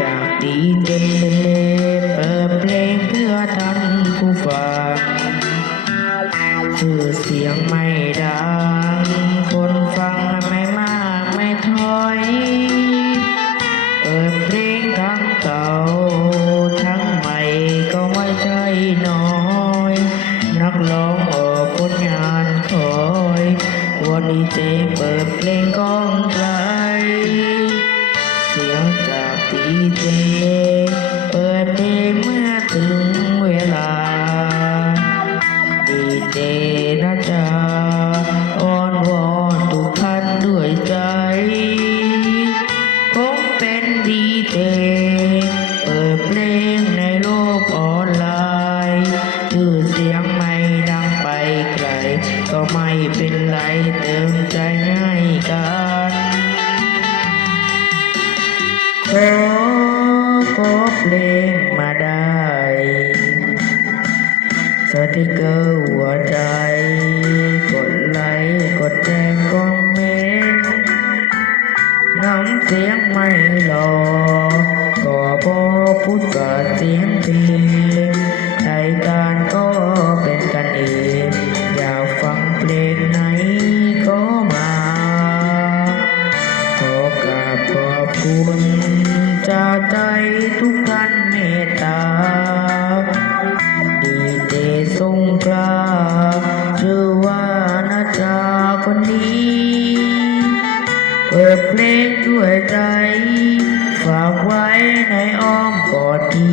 จากดีเจเปิดเพลงเพื่อท่านผู้ฟังชื่อเสียงไม่ดัง คนฟังไม่มากไม่ถอย เปิดเพลงทั้งเก่า ทั้งใหม่ก็ไม่ใช่น้อย นักร้องออกผลงานคอย วันนี้เจเปิดเพลงก้องไกล จา ขอขอเพลงมาได้สติเกอร์หัวใจ กดไลค์กดแชร์คอมเมนต์น้ำเสียงไม่หลอก็พอพูดกับเสียงเพลง กราบขอบคุณจากใจทุกท่านเมตตา ดีเจสงกลานต์ชื่อว่านาจาคนนี้เปิดเพลงด้วยใจ ฝากไว้ในอ้อมกอดที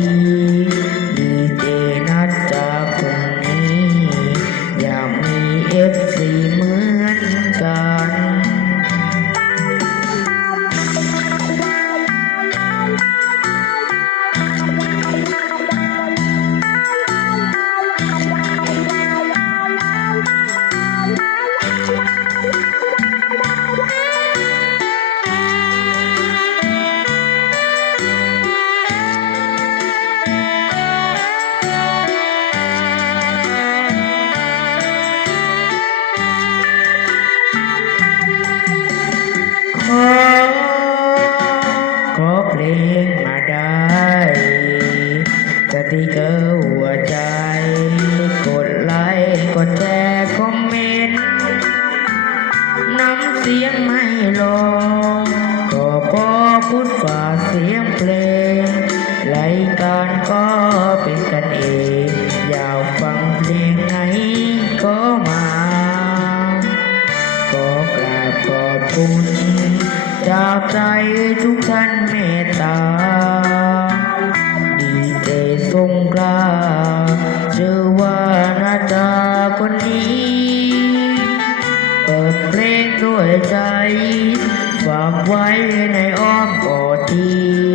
ขอเพลงมาได้สติเกอหัวใจ กดไลค์กดแชร์คอมเมนต์น้ำเสียงไม่ลงก็พอพูดฝ่าเสียงเพลงรายการก็เป็นกันเอง อยากฟังเพลงไหนก็มาขอกราบขอบคุณ จากใจทุกท่านเมตตา ดีเจทรงกรานต์ชื่อว่านาตาคนนี้เปิดเพลงด้วยใจ ฝากไว้ในอ้อมอกที